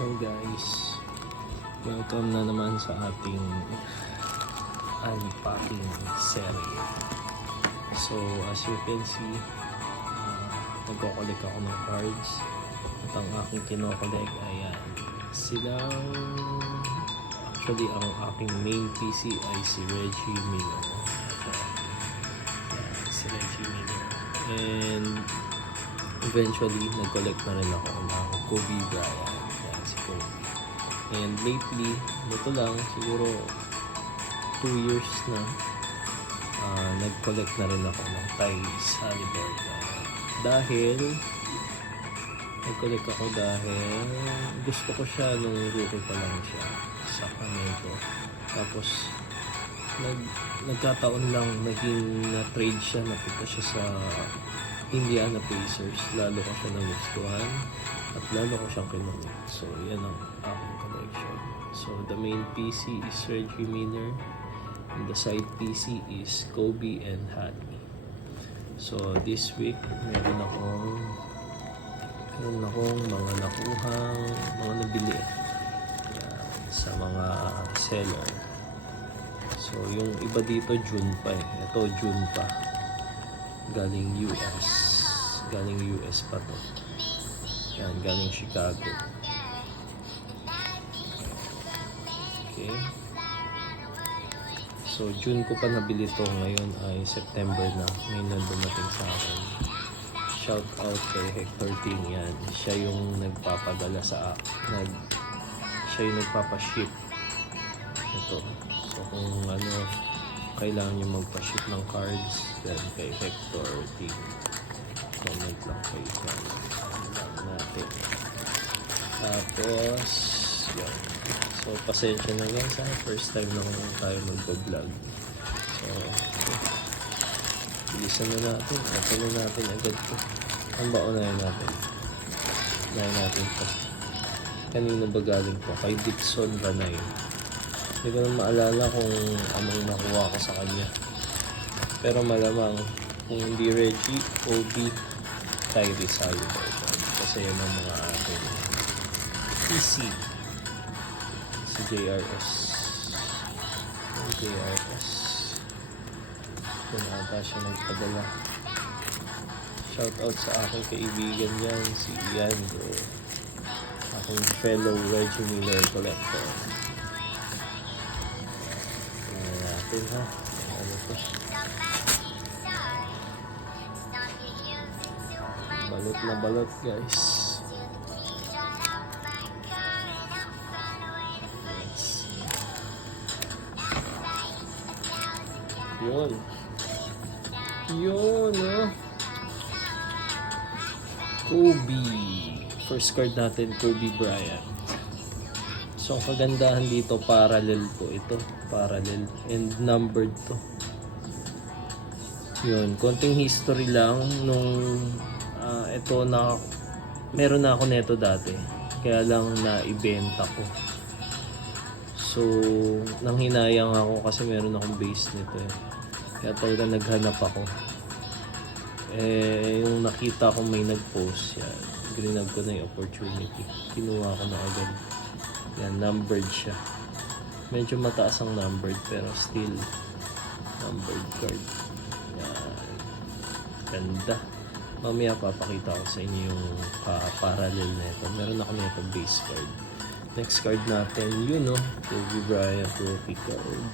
Hello guys, welcome na naman sa ating unpacking series. So as you can see, nagko-collect ako ng cards at ang aking kino-collect ay actually ang aking main PC ay si Reggie Miller. Si Reggie Miller, and eventually nag-collect na rin ako ng Kobe Bryant. Si Kobe. And lately, ito lang, siguro 2 years na, nag-collect na rin ako ng Tyrese Haliburton. Nag-collect ako dahil gusto ko siya nung rookie pa lang siya sa Sacramento. Tapos nagkataon lang naging na-trade siya, napunta siya sa Indiana Pacers. Lalo ko siya nagustuhan at lalo ko siyang kinulit. So yan ang aking collection. So the main PC is Reggie Miller and the side PC is Kobe and Hattie. So this week meron akong mga nakuhang mga nabili sa mga seller. So yung iba dito June pa eh. Ito June pa. Galing US pa to. Yan, galing Chicago. Okay. So June ko pa nabili to, ngayon ay September na. Ngayon na dumating sa akin. Shout out kay Hector Ting yan. Siya yung nagpapadala sa siya yung nagpapaship ito. So kung kailangan nyo magpa-ship ng cards, then kay Hector Ting, comment lang kayo natin. Tapos yan. So pasensya na guys, first time na tayo mag-vlog. So bilisan na natin, open na natin agad to. Ang baunayan natin to. Kanina ba galing to? Kay Dixon Ranay. Hindi ko na maalala kung anong nakuha ko sa kanya. Pero malamang kung hindi Reggie, Kobe, Tyrese Haliburton. Kasi yan ang mga ating PC. Si JRS. Kung ata siya nagpadala. Shoutout sa aking kaibigan yan, si Ian bro. Aking fellow Reggie Miller collector. Ha? Ano to? Balot na balot guys. Yun Kobe. First card natin, Kobe Bryant. So ang kagandahan dito, parallel po ito. Parallel and numbered to. Yun, konting history lang nung ito na meron na ako neto dati. Kaya lang naibenta ko. So nanghinayang ako kasi meron akong base nito eh. Kaya talaga naghanap ako. Yung nakita ko may nag-post yan. Grinab ko na yung opportunity. Kinuha ko na agad. Yan, numbered siya. Medyo mataas ang numbered pero still numbered card. Yan. Ganda. Mamaya papakita ko sa inyo yung parallel na ito. Meron ako na ito base card. Next card natin, Kobe Bryant rookie card.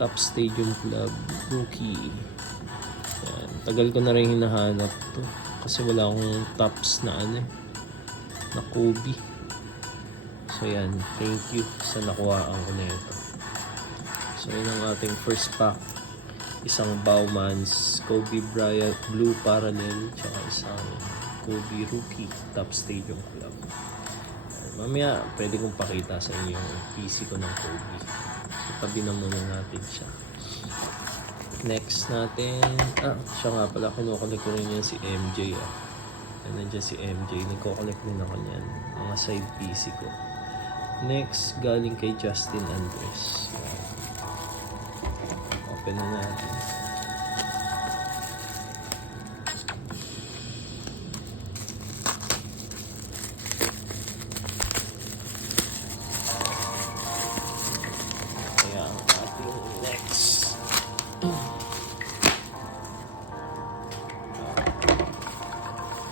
Top Stadium Club rookie. Yan. Tagal ko na rin hinahanap to kasi wala akong tops na na Kobe. So yan, thank you sa nakuhaan ko na ito. So yun ang ating first pack. Isang Bowman's Kobe Bryant Blue Parallel, tsaka isang Kobe Rookie Top Stadium Club. Mamaya pwede kong pakita sa inyo yung PC ko ng Kobe. So tabi na muna natin siya. Next natin, siya nga pala, kinukulik ko rin yan si MJ. Nandiyan si MJ, nagkukulik din ako niyan. Mga side PC ko. Next, galing kay Justin Andres. Open na natin.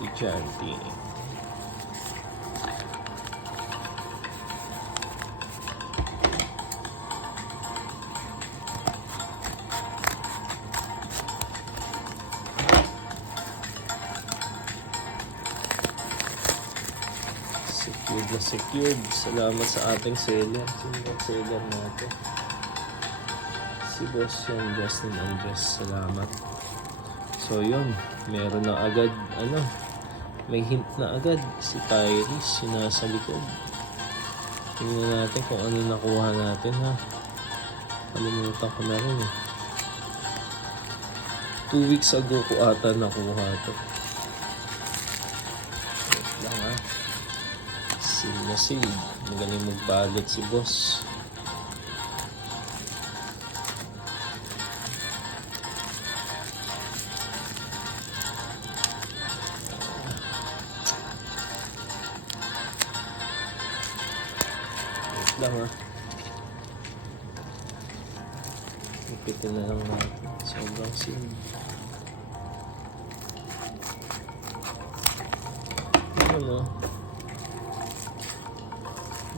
estudyante. Secured na secured. Salamat sa ating seller. Sino ang seller natin? Si Boss yan, Justin Andres. Salamat. So yun, meron na agad, may hint na agad si Tyrese, yung nasa likod. Tingnan natin kung ano nakuha natin, ha. Kalimutan ko na rin, 2 weeks ago ko ata nakuha to. Wait lang, ha. Seal na seal. Magaling magbalot si Boss. Lang, ha. Ipitin na lang natin. Sobrang sin. Ano?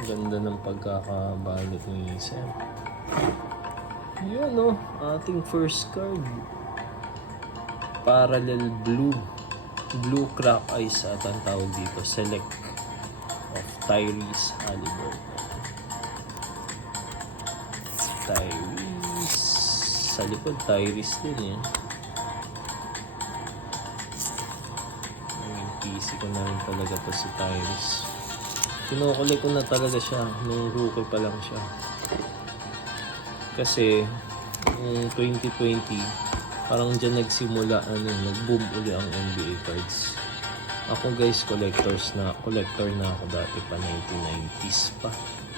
Ganda ng pagkakabalot ni Sam. Yun, ating first card. Parallel blue. Blue crack ice at ang tawag dito. Select of Tyrese Haliburton. Tyrese. Sa likod, Tyrese din, Yung PC ko na rin talaga to si Tyrese. Kinukulik ko na talaga siya nung rookie pa lang siya. Kasi, yung 2020, parang dyan nagsimula, nag-boom uli ang NBA cards. Ako guys, collector na ako dati pa, 1990s pa.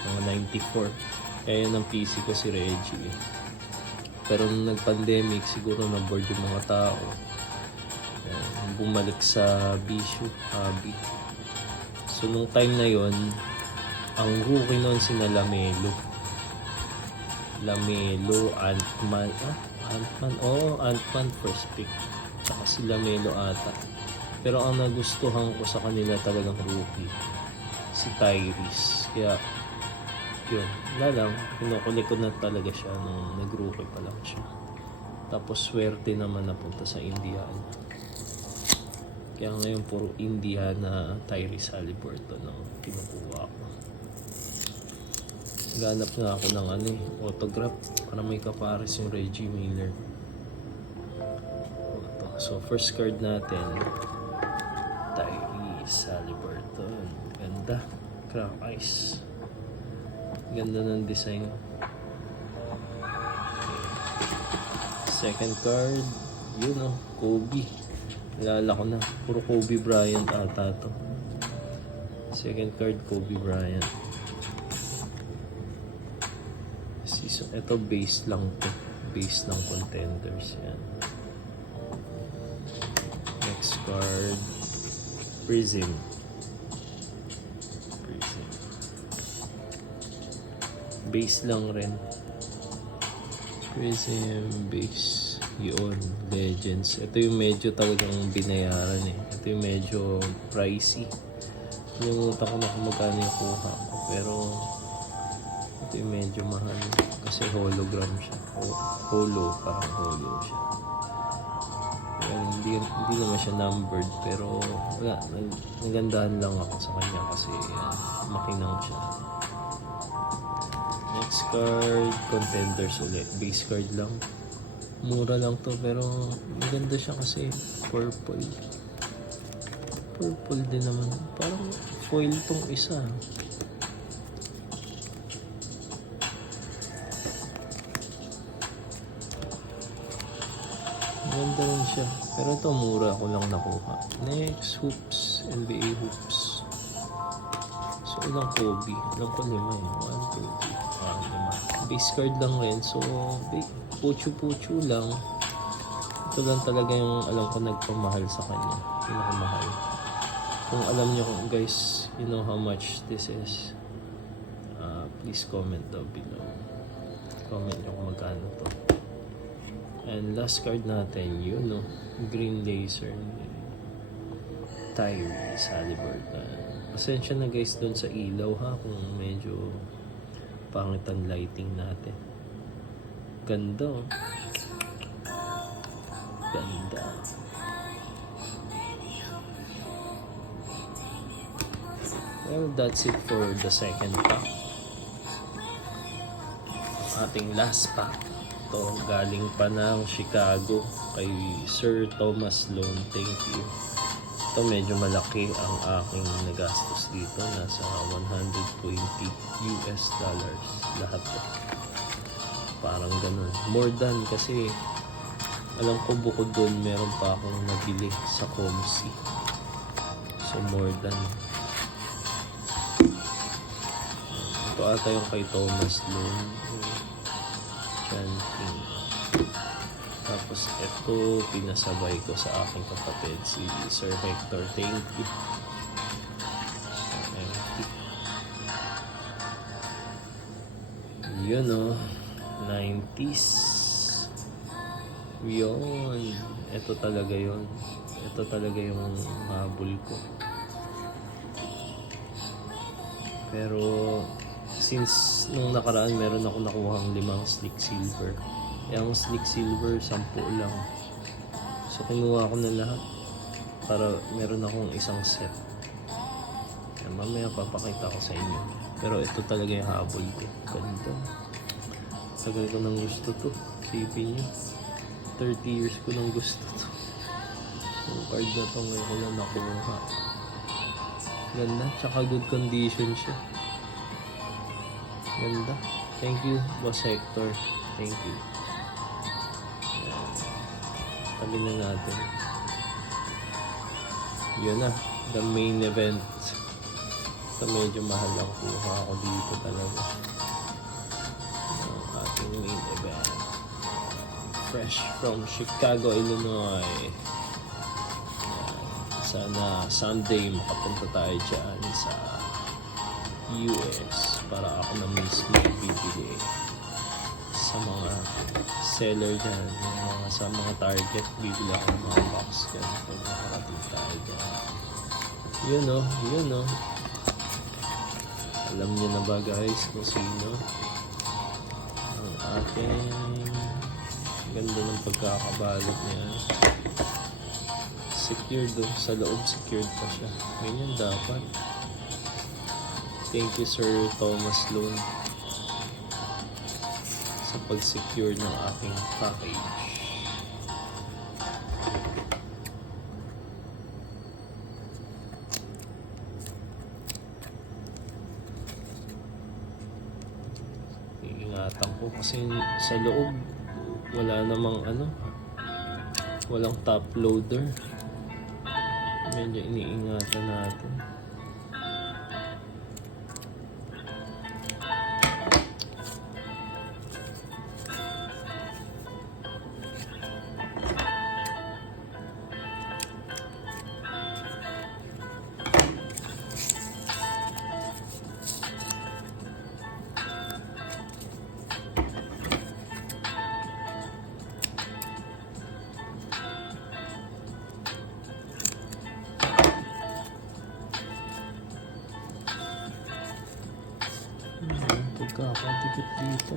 Mga 94. Kaya ng PC ko si Reggie. Pero nung nag-pandemic, siguro na-board yung mga tao. Bumalik sa bisyo, hobby. So, nung time na yon, ang rookie noon si Lamelo. Lamelo, Ant-Man. Ant-Man first pick. Tsaka si Lamelo ata. Pero ang nagustuhan ko sa kanila talagang rookie, si Tyrese. Kaya, yun, lang, kinukulik ko na talaga siya nung nag-rookie pa lang siya. Tapos swerte naman napunta sa Indiana. Kaya ngayon puro Indiana Tyrese Haliburton ang kinukuha ko. Ganap nga ako ng autograph para may kapares yung Reggie Miller. So first card natin, Tyrese Haliburton. Ganda, crack ice. Ganda ng design. Second card, Kobe. Nalala ko na, puro Kobe Bryant ata to. Second card, Kobe Bryant. Ito base lang to. Base ng contenders yan. Next card, Prism. Base lang rin. Prism base. Yun. Legends. Ito yung medyo talagang binayaran Ito yung medyo pricey. Nalimutan ko na kung magkano yung kuha ko. Pero ito yung medyo mahal. Kasi hologram siya. Parang holo siya. Well, hindi naman siya numbered. Pero wala. Nagandahan lang ako sa kanya kasi makinang siya. Next card, contenders ulit. Base card lang. Mura lang to pero maganda siya kasi purple. Purple din naman. Parang foil tong isa. Maganda rin siya. Pero ito mura ako lang nakuha. Next, hoops. NBA hoops. So ilang Kobe? Ilang ko 5 1, 2, 3. Base card lang rin. So, puchu-puchu lang. Ito lang talaga yung alam ko nagpamahal sa kanya. Pinakamahal. Kung alam nyo guys, you know how much this is. Please comment down below. Comment nyo kung magkano to. And last card natin, green laser. Tyrese Haliburton. Pasensya na guys doon sa ilaw ha kung medyo pangit ang lighting natin. Ganda oh. Ganda. Well, that's it for the second pack. Ating last pack. Ito, galing pa ng Chicago kay Sir Thomas Loan. Thank you. Ito, medyo malaki ang aking nagastos dito. Nasa 120 US dollars lahat. Parang ganun. More than kasi alam ko bukod doon meron pa akong nabili sa Comsi. So more than. Ito ata yung kay Thomas Loan. Chanting. Tapos ito pinasabay ko sa aking kapatid si Sir Hector. Thank you. Yun oh. 90s. Yun. Ito talaga yun. Ito talaga yung habol ko. Pero since nung nakaraan meron ako nakuhang 5 slick silver. Yung slick silver 10 lang. So kinuha ko na lahat para meron akong isang set. Yan, mamaya papakita ko sa inyo. Pero ito talaga yung habol ko. Ganda. Tagal ko nang gusto to. Tipin nyo. 30 years ko nang gusto to. Yung card na to ngayon ko na nakuha. Ganda. Tsaka good condition siya. Ganda. Thank you, Boss Hector. Thank you. Tabi na natin. Yun na. The main event. Ito medyo mahal ang kuha ako dito talaga. Ang ating main event. Fresh from Chicago, Illinois. Yan. Sana Sunday makapunta tayo dyan sa US para ako na mismo bibili sa mga seller dyan, sa mga target, bibili ako ng mga box dyan kung makarating tayo dyan. Yun o, yun o. Alam niyo na ba guys kung sino ang ating ganda ng pagkakabalot niya. Secured o, sa loob secured pa siya. Ganyan dapat. Thank you Sir Thomas Loan sa pag-secure ng aking package. Iingatan ko kasi sa loob wala namang walang top loader. Medyo iniingatan natin. Pagkakadikit dito.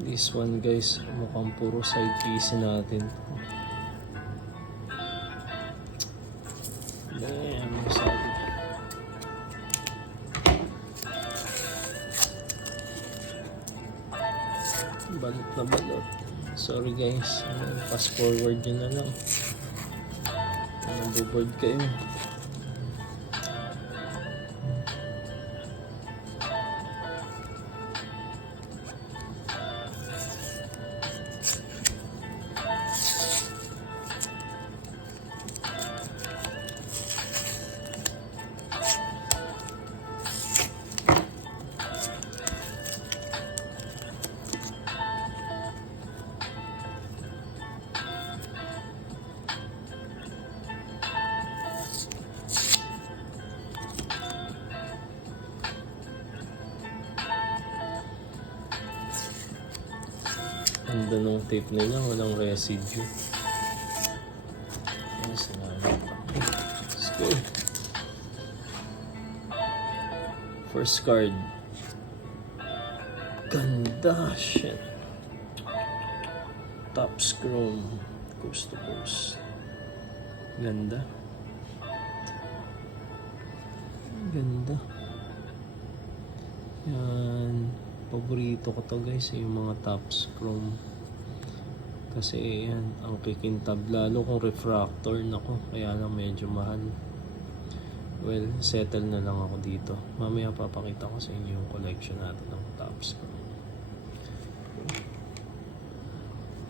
This one guys, mukhang puro side piece natin. Damn, sabi. Balot na balot. Sorry guys, fast forward nyo na lang. Naboboard kayo. ganda nung tape nila, walang residue. Ay, salamat. Let's go. First card. Ganda, shit. Top scroll. Coast to coast. Ganda. Ganda. Yan. Paborito ko to guys, yung mga top scroll. Kasi yan, ang kikintab. Lalo kung refractor, nako. Kaya lang medyo mahal. Well, settle na lang ako dito. Mamaya papakita ko sa inyo yung collection natin ng top scroll.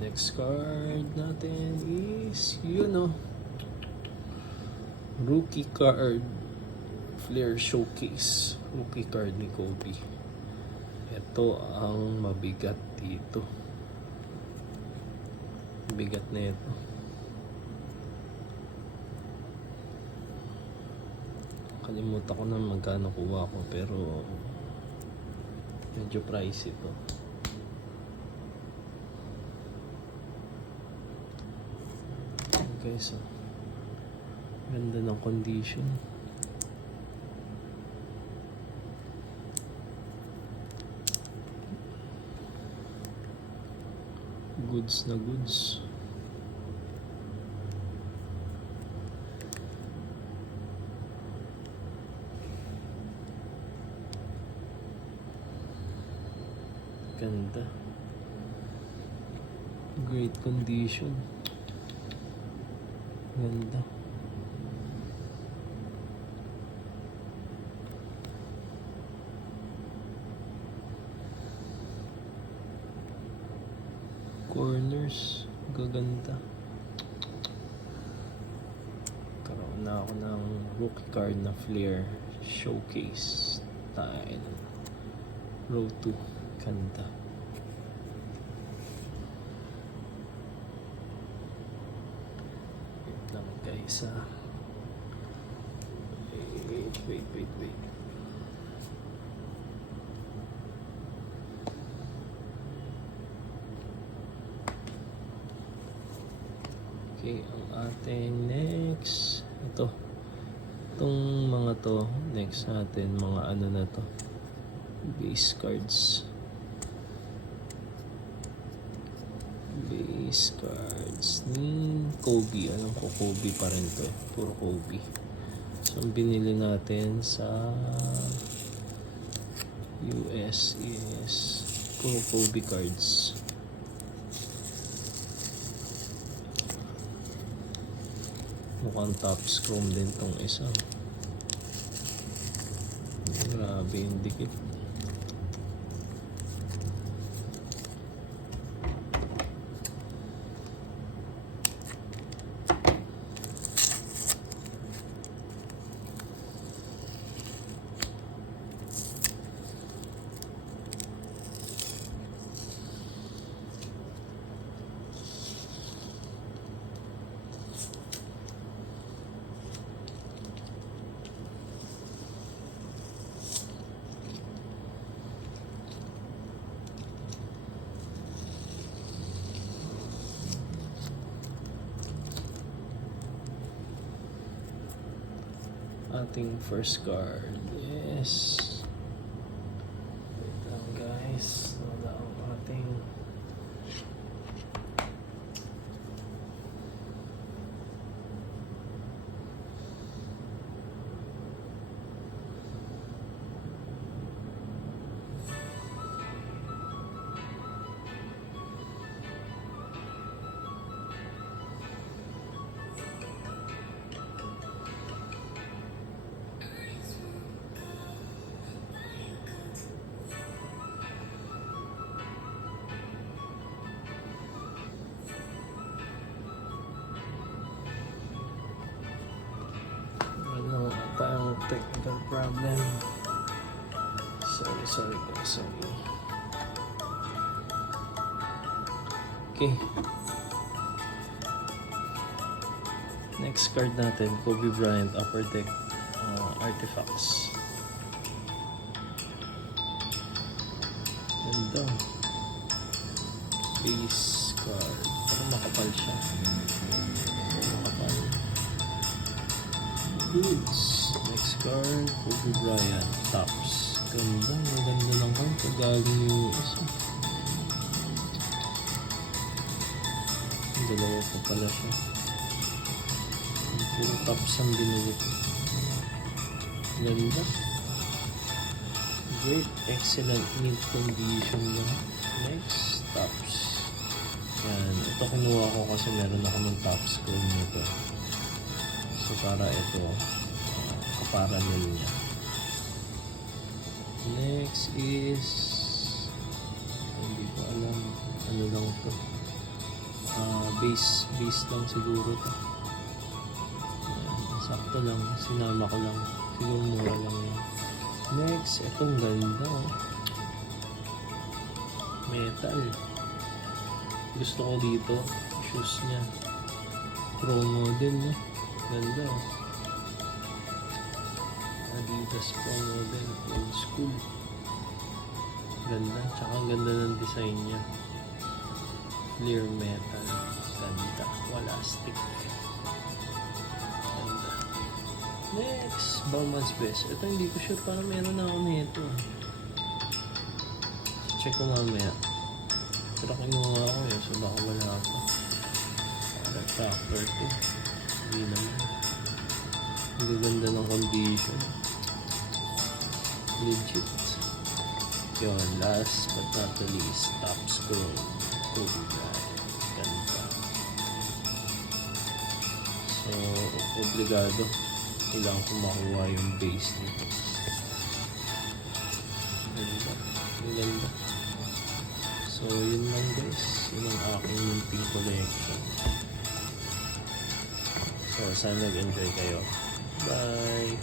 Next card natin is, rookie card. Flair Showcase. Rookie card ni Kobe. Ito ang mabigat dito. Bigat na ito. Kalimutan ko na magkano kuha ko, pero medyo pricey ito. Okay, so ganda ng condition. Goods na goods. Ganda. Great condition. Ganda. Corners. Gaganda. Karoon na ako ng rookie card na Flair Showcase style. Row 2. Ganda. Wait lang guys ah. Wait. Okay, ang ating next. Itong mga to, next natin, mga ano na to. Base cards. Base cards ni Kobe. Alam ko Kobe pa rin to. Puro Kobe. So, ang binili natin sa US is puro Kobe cards. Mukhang top scrum din tong isa. Grabe yung dikit. Ating first card is wait lang guys, wala ang ating tayong technical problem. Sorry guys, sorry. Okay. Next card natin, Kobe Bryant Upper Deck Artifacts. Ganda. Base card. Parang makapal siya. Makapal. Goods. Next card. Kobe Bryant. Tops. Ganda. Ang ganda ng card. Pagagawin yung isa. Dalawa pa pala siya. Puro tops ang binili ko. Ganda. Great. Excellent. Mint condition lang. Next. Tops. Yan. Ito kinuha ko kasi meron ako ng top screen nito. So para ito kaparanil niya. Next is hindi ko alam ano lang to. Base lang siguro to. Yan. Sakto lang. Sinama ko lang. Siguro mura lang yan. Next. Itong ganda. Metal. Gusto ko dito, shoes niya. Pro model, no? Ganda, oh. Adidas Pro model, old school. Ganda, tsaka ganda ng design niya. Clear metal. Ganda, wala stick. Ganda. Next, Bauman's Best. Ito hindi ko sure, parang meron na ako nito. Check ko mamaya. Pero kinuha ko yun, so baka wala pa. Para factor to. Hindi naman. Ang ganda ng condition. Legit. Yun, last but not the least, top scroll. Kobe Bryant. Ganda. So, obligado. Kailangan ko makuha yung base nito. Ganda. Ganda. So, yun lang guys. Yun ang aking minting collection. So, sana nag-enjoy kayo. Bye!